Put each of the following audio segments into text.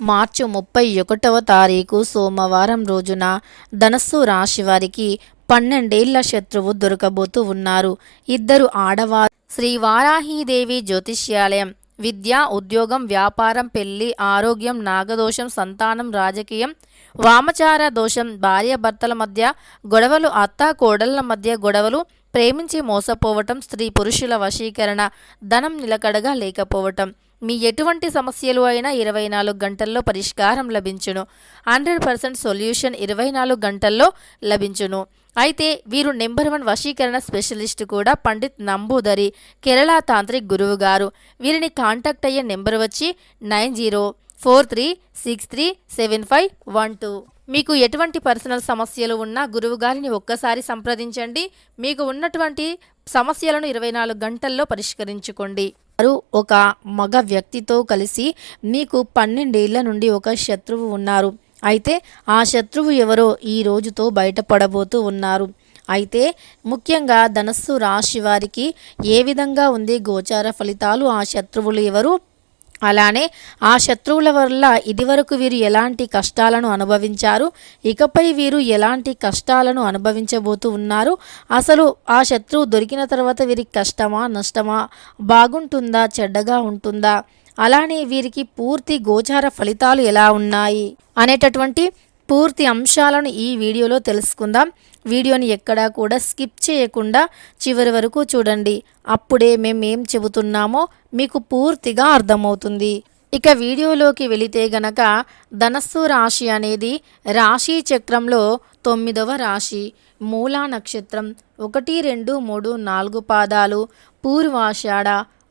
మార్చి 31వ తారీఖు సోమవారం రోజున ధనస్సు రాశి వారికి 12 ఏళ్ల శత్రువు దొరకబోతూ ఉన్నారు. ఇద్దరు ఆడవారు. శ్రీ వారాహీదేవి జ్యోతిష్యాలయం. విద్య, ఉద్యోగం, వ్యాపారం, పెళ్లి, ఆరోగ్యం, నాగదోషం, సంతానం, రాజకీయం, వామచార దోషం, భార్యాభర్తల మధ్య గొడవలు, అత్త కోడళ్ల మధ్య గొడవలు, ప్రేమించి మోసపోవటం, స్త్రీ పురుషుల వశీకరణ, ధనం నిలకడగా లేకపోవటం, మీ ఎటువంటి సమస్యలు అయినా 24 గంటల్లో పరిష్కారం లభించును. 100% సొల్యూషన్ 24 గంటల్లో లభించును. అయితే వీరు నెంబర్ 1 వశీకరణ స్పెషలిస్ట్ కూడా పండిత్ నంబూదరి, కేరళ తాంత్రిక్ గురువు గారు. వీరిని కాంటాక్ట్ అయ్యే నెంబర్ వచ్చి 9043637512. మీకు ఎటువంటి పర్సనల్ సమస్యలు ఉన్నా గురువు గారిని ఒక్కసారి సంప్రదించండి. మీకు ఉన్నటువంటి సమస్యలను 24 గంటల్లో పరిష్కరించుకోండి. వారు ఒక మగ వ్యక్తితో కలిసి మీకు 12 ఏళ్ల నుండి ఒక శత్రువు ఉన్నారు. అయితే ఆ శత్రువు ఎవరో ఈ రోజుతో బయటపడబోతూ ఉన్నారు. అయితే ముఖ్యంగా ధనస్సు రాశి వారికి ఏ విధంగా ఉంది గోచార ఫలితాలు, ఆ శత్రువులు ఎవరు, అలానే ఆ శత్రువుల వల్ల ఇదివరకు వీరు ఎలాంటి కష్టాలను అనుభవించారు, ఇకపై వీరు ఎలాంటి కష్టాలను అనుభవించబోతూ ఉన్నారు, అసలు ఆ శత్రువు దొరికిన తర్వాత వీరికి కష్టమా నష్టమా, బాగుంటుందా చెడ్డగా ఉంటుందా, అలానే వీరికి పూర్తి గోచార ఫలితాలు ఎలా ఉన్నాయి అనేటటువంటి పూర్తి అంశాలను ఈ వీడియోలో తెలుసుకుందాం. వీడియోని ఎక్కడా కూడా స్కిప్ చేయకుండా చివరి వరకు చూడండి. అప్పుడే మేమేం చెబుతున్నామో మీకు పూర్తిగా అర్థమవుతుంది. ఇక వీడియోలోకి వెళితే గనక ధనస్సు రాశి అనేది రాశి చక్రంలో 9వ రాశి. మూలా నక్షత్రం 1, 2, 3, 4 పాదాలు, పూర్వాషాఢ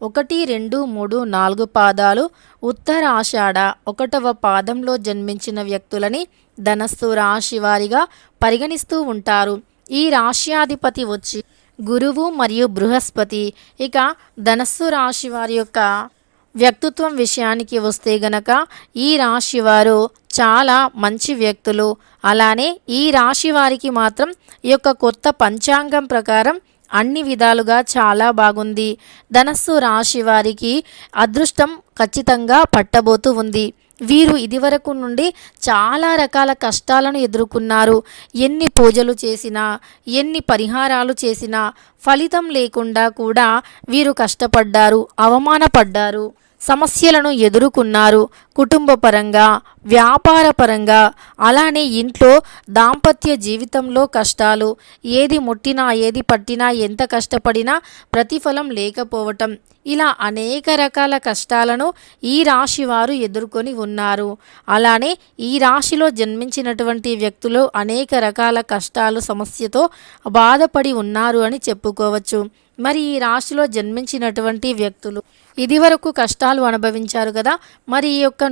1, 2, 3, 4 పాదాలు, ఉత్తరాషాఢ 1వ పాదంలో జన్మించిన వ్యక్తులని ధనస్సు రాశి వారిగా పరిగణిస్తూ ఉంటారు. ఈ రాశ్యాధిపతి వచ్చి గురువు మరియు బృహస్పతి. ఇక ధనస్సు రాశి వారి యొక్క వ్యక్తిత్వం విషయానికి వస్తే గనక ఈ రాశి వారు చాలా మంచి వ్యక్తులు. అలానే ఈ రాశి వారికి మాత్రం ఈ యొక్క కొత్త పంచాంగం ప్రకారం అన్ని విధాలుగా చాలా బాగుంది. ధనస్సు రాశి వారికి అదృష్టం ఖచ్చితంగా పట్టబోతూ ఉంది. వీరు ఇదివరకు నుండి చాలా రకాల కష్టాలను ఎదుర్కొన్నారు. ఎన్ని పూజలు చేసినా, ఎన్ని పరిహారాలు చేసినా ఫలితం లేకుండా కూడా వీరు కష్టపడ్డారు, అవమానపడ్డారు, సమస్యలను ఎదుర్కొన్నారు. కుటుంబపరంగా, వ్యాపారపరంగా, అలానే ఇంట్లో దాంపత్య జీవితంలో కష్టాలు, ఏది ముట్టినా ఏది పట్టినా ఎంత కష్టపడినా ప్రతిఫలం లేకపోవటం, ఇలా అనేక రకాల కష్టాలను ఈ రాశి వారు ఎదుర్కొని ఉన్నారు. అలానే ఈ రాశిలో జన్మించినటువంటి వ్యక్తులు అనేక రకాల కష్టాలు, సమస్యతో బాధపడి ఉన్నారు అని చెప్పుకోవచ్చు. మరి ఈ రాశిలో జన్మించినటువంటి వ్యక్తులు ఇదివరకు కష్టాలు అనుభవించారు కదా. మరి ఈ యొక్క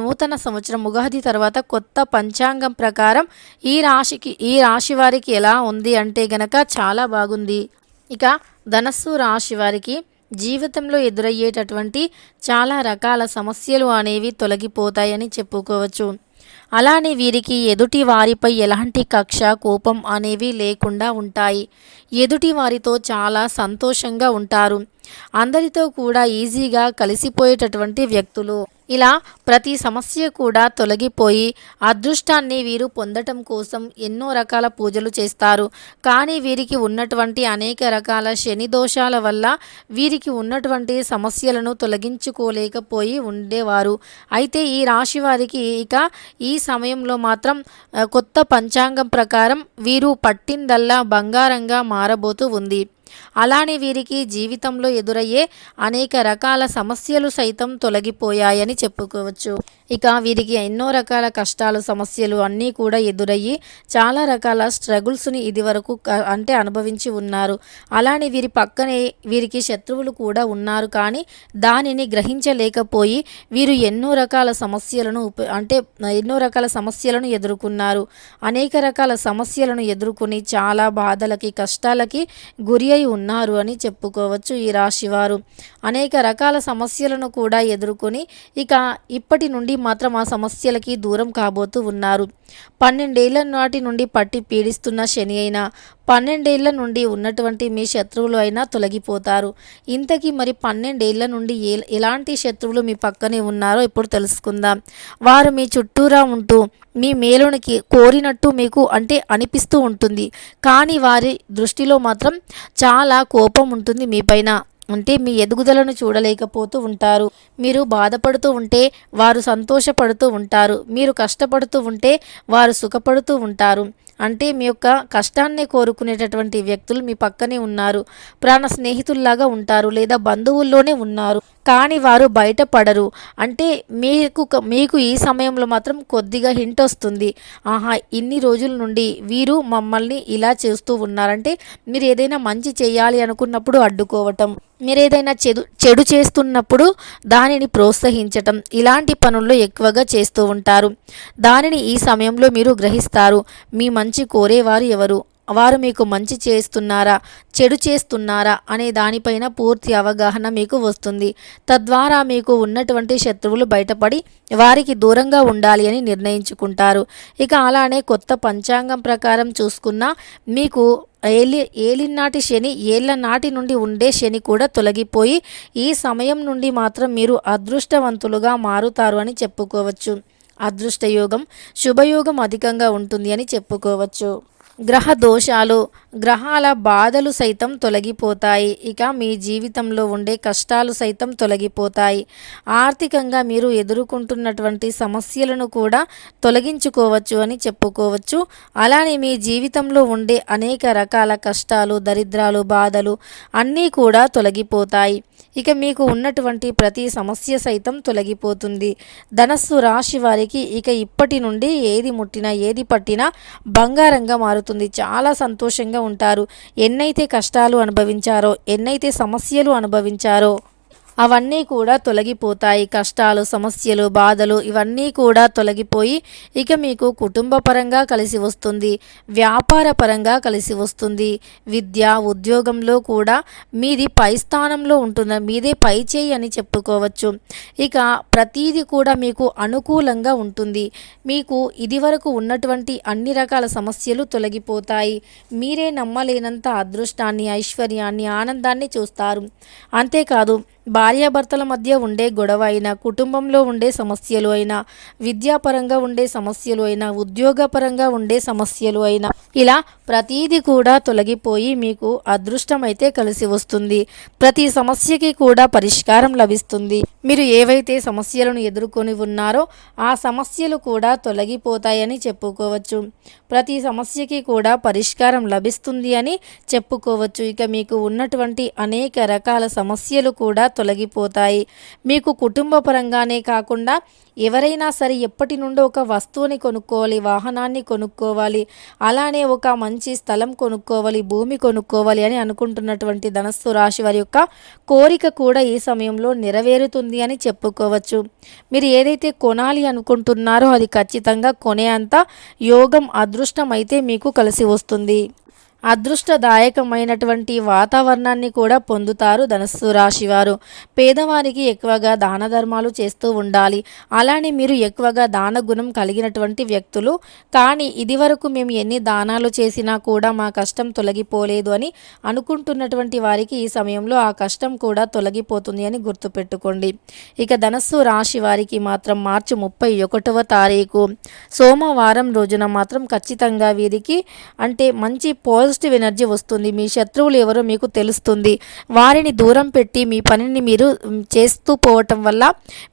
నూతన సంవత్సరం ఉగాది తర్వాత కొత్త పంచాంగం ప్రకారం ఈ రాశి వారికి ఎలా ఉంది అంటే గనక చాలా బాగుంది. ఇక ధనస్సు రాశి వారికి జీవితంలో ఎదురయ్యేటటువంటి చాలా రకాల సమస్యలు అనేవి తొలగిపోతాయని చెప్పుకోవచ్చు. అలానే వీరికి ఎదుటి వారిపై ఎలాంటి కక్ష, కోపం అనేవి లేకుండా ఉంటాయి. ఎదుటి వారితో చాలా సంతోషంగా ఉంటారు. అందరితో కూడా ఈజీగా కలిసిపోయేటటువంటి వ్యక్తులు. ఇలా ప్రతి సమస్య కూడా తొలగిపోయి అదృష్టాన్ని వీరు పొందటం కోసం ఎన్నో రకాల పూజలు చేస్తారు. కానీ వీరికి ఉన్నటువంటి అనేక రకాల శని దోషాల వల్ల వీరికి ఉన్నటువంటి సమస్యలను తొలగించుకోలేకపోయి ఉండేవారు. అయితే ఈ రాశి వారికి ఇక ఈ సమయంలో మాత్రం కొత్త పంచాంగం ప్రకారం వీరు పట్టిందల్లా బంగారంగా మారబోతూ ఉంది. అలానే వీరికి జీవితంలో ఎదురయ్యే అనేక రకాల సమస్యలు సైతం తొలగిపోయాయని చెప్పుకోవచ్చు. ఇక వీరికి ఎన్నో రకాల కష్టాలు, సమస్యలు అన్నీ కూడా ఎదురయ్యి చాలా రకాల స్ట్రగుల్స్ని ఇదివరకు అనుభవించి ఉన్నారు. అలానే వీరి పక్కనే వీరికి శత్రువులు కూడా ఉన్నారు. కానీ దానిని గ్రహించలేకపోయి వీరు ఎన్నో రకాల సమస్యలను ఎదుర్కొన్నారు. అనేక రకాల సమస్యలను ఎదుర్కొని చాలా బాధలకి, కష్టాలకి గురి అయి ఉన్నారు అని చెప్పుకోవచ్చు. ఈ రాశివారు అనేక రకాల సమస్యలను కూడా ఎదుర్కొని ఇక ఇప్పటి నుండి మాత్రం ఆ సమస్యలకి దూరం కాబోతూ ఉన్నారు. 12 ఏళ్ల నాటి నుండి పట్టి పీడిస్తున్న శని అయినా, 12 ఏళ్ల నుండి ఉన్నటువంటి మీ శత్రువులు అయినా తొలగిపోతారు. ఇంతకీ మరి 12 ఏళ్ల నుండి ఎలాంటి శత్రువులు మీ పక్కనే ఉన్నారో ఇప్పుడు తెలుసుకుందాం. వారు మీ చుట్టూరా ఉంటూ మీ మేలునికి కోరినట్టు మీకు అంటే అనిపిస్తూ ఉంటుంది. కానీ వారి దృష్టిలో మాత్రం చాలా కోపం ఉంటుంది మీపైన. అంటే మీ ఎదుగుదలను చూడలేకపోతూ ఉంటారు. మీరు బాధపడుతూ ఉంటే వారు సంతోషపడుతూ ఉంటారు. మీరు కష్టపడుతూ ఉంటే వారు సుఖపడుతూ ఉంటారు. అంటే మీ యొక్క కష్టాన్నే కోరుకునేటటువంటి వ్యక్తులు మీ పక్కనే ఉన్నారు. ప్రాణ స్నేహితుల్లాగా ఉంటారు లేదా బంధువుల్లోనే ఉన్నారు. కానీ వారు బయటపడరు. అంటే మీకు ఈ సమయంలో మాత్రం కొద్దిగా హింట్ వస్తుంది. ఆహా, ఇన్ని రోజుల నుండి వీరు మమ్మల్ని ఇలా చేస్తూ ఉన్నారంటే మీరు ఏదైనా మంచి చేయాలి అనుకున్నప్పుడు అడ్డుకోవటం, మీరు ఏదైనా చెడు చేస్తున్నప్పుడు దానిని ప్రోత్సహించటం, ఇలాంటి పనుల్లో ఎక్కువగా చేస్తూ ఉంటారు. దానిని ఈ సమయంలో మీరు గ్రహిస్తారు. మీ మంచి కోరేవారు ఎవరు, వారు మీకు మంచి చేస్తున్నారా చెడు చేస్తున్నారా అనే దానిపైన పూర్తి అవగాహన మీకు వస్తుంది. తద్వారా మీకు ఉన్నటువంటి శత్రువులు బయటపడి వారికి దూరంగా ఉండాలి అని నిర్ణయించుకుంటారు. ఇక అలానే కొత్త పంచాంగం ప్రకారం చూసుకున్నా మీకు ఏలినాటి శని, ఏళ్ల నాటి నుండి ఉండే శని కూడా తొలగిపోయి ఈ సమయం నుండి మాత్రం మీరు అదృష్టవంతులుగా మారుతారు అని చెప్పుకోవచ్చు. అదృష్టయోగం, శుభయోగం అధికంగా ఉంటుంది అని చెప్పుకోవచ్చు. గ్రహ దోషాలు, గ్రహాల బాధలు సైతం తొలగిపోతాయి. ఇక మీ జీవితంలో ఉండే కష్టాలు సైతం తొలగిపోతాయి. ఆర్థికంగా మీరు ఎదుర్కొంటున్నటువంటి సమస్యలను కూడా తొలగించుకోవచ్చు అని చెప్పుకోవచ్చు. అలానే మీ జీవితంలో ఉండే అనేక రకాల కష్టాలు, దరిద్రాలు, బాధలు అన్నీ కూడా తొలగిపోతాయి. ఇక మీకు ఉన్నటువంటి ప్రతి సమస్య సైతం తొలగిపోతుంది. ధనస్సు రాశి వారికి ఇక ఇప్పటి నుండి ఏది ముట్టినా ఏది పట్టినా బంగారంగా మారుతుంది. చాలా సంతోషంగా ఉంటారు. ఎన్నైతే కష్టాలు అనుభవించారో, ఎన్నైతే సమస్యలు అనుభవించారో అవన్నీ కూడా తొలగిపోతాయి. కష్టాలు, సమస్యలు, బాధలు ఇవన్నీ కూడా తొలగిపోయి ఇక మీకు కుటుంబ పరంగా కలిసి వస్తుంది, వ్యాపార పరంగా కలిసి వస్తుంది. విద్య, ఉద్యోగంలో కూడా మీది పై స్థానంలో ఉంటుంది, మీదే పై చేయి అని చెప్పుకోవచ్చు. ఇక ప్రతీది కూడా మీకు అనుకూలంగా ఉంటుంది. మీకు ఇదివరకు ఉన్నటువంటి అన్ని రకాల సమస్యలు తొలగిపోతాయి. మీరే నమ్మలేనంత అదృష్టాన్ని, ఐశ్వర్యాన్ని, ఆనందాన్ని చూస్తారు. అంతేకాదు భార్యాభర్తల మధ్య ఉండే గొడవ అయినా, కుటుంబంలో ఉండే సమస్యలు అయినా, విద్యాపరంగా ఉండే సమస్యలు అయినా, ఉద్యోగపరంగా ఉండే సమస్యలు అయినా ఇలా ప్రతీది కూడా తొలగిపోయి మీకు అదృష్టం అయితే కలిసి వస్తుంది. ప్రతి సమస్యకి కూడా పరిష్కారం లభిస్తుంది. మీరు ఏవైతే సమస్యలను ఎదుర్కొని ఉన్నారో ఆ సమస్యలు కూడా తొలగిపోతాయని చెప్పుకోవచ్చు. ప్రతి సమస్యకి కూడా పరిష్కారం లభిస్తుంది అని చెప్పుకోవచ్చు. ఇక మీకు ఉన్నటువంటి అనేక రకాల సమస్యలు కూడా తొలగిపోతాయి. మీకు కుటుంబ పరంగానే కాకుండా ఎవరైనా సరే ఎప్పటి నుండో ఒక వస్తువుని కొనుక్కోవాలి, వాహనాన్ని కొనుక్కోవాలి, అలానే ఒక మంచి స్థలం కొనుక్కోవాలి, భూమి కొనుక్కోవాలి అని అనుకుంటున్నటువంటి ధనస్సు రాశి వారి యొక్క కోరిక కూడా ఈ సమయంలో నెరవేరుతుంది అని చెప్పుకోవచ్చు. మీరు ఏదైతే కొనాలి అనుకుంటున్నారో అది ఖచ్చితంగా కొనే అంత యోగం, అదృష్టం అయితే మీకు కలిసి వస్తుంది. అదృష్టదాయకమైనటువంటి వాతావరణాన్ని కూడా పొందుతారు ధనస్సు రాశివారు. పేదవారికి ఎక్కువగా దాన ధర్మాలు చేస్తూ ఉండాలి. అలానే మీరు ఎక్కువగా దాన గుణం కలిగినటువంటి వ్యక్తులు. కానీ ఇదివరకు మేము ఎన్ని దానాలు చేసినా కూడా మా కష్టం తొలగిపోలేదు అని అనుకుంటున్నటువంటి వారికి ఈ సమయంలో ఆ కష్టం కూడా తొలగిపోతుంది అని గుర్తుపెట్టుకోండి. ఇక ధనస్సు రాశి వారికి మాత్రం మార్చి 31వ తారీఖు సోమవారం రోజున మాత్రం ఖచ్చితంగా వీరికి అంటే మంచి పాజిటివ్ ఎనర్జీ వస్తుంది. మీ శత్రువులు ఎవరో మీకు తెలుస్తుంది. వారిని దూరం పెట్టి మీ పనిని మీరు చేస్తూ పోవటం వల్ల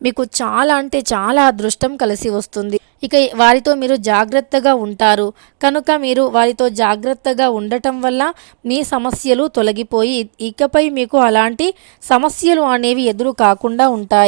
మీకు చాలా అంటే చాలా అదృష్టం కలిసి వస్తుంది. ఇక వారితో మీరు జాగ్రత్తగా ఉంటారు కనుక మీరు వారితో జాగ్రత్తగా ఉండటం వల్ల మీ సమస్యలు తొలగిపోయి ఇకపై మీకు అలాంటి సమస్యలు అనేవి ఎదురు కాకుండా ఉంటాయి.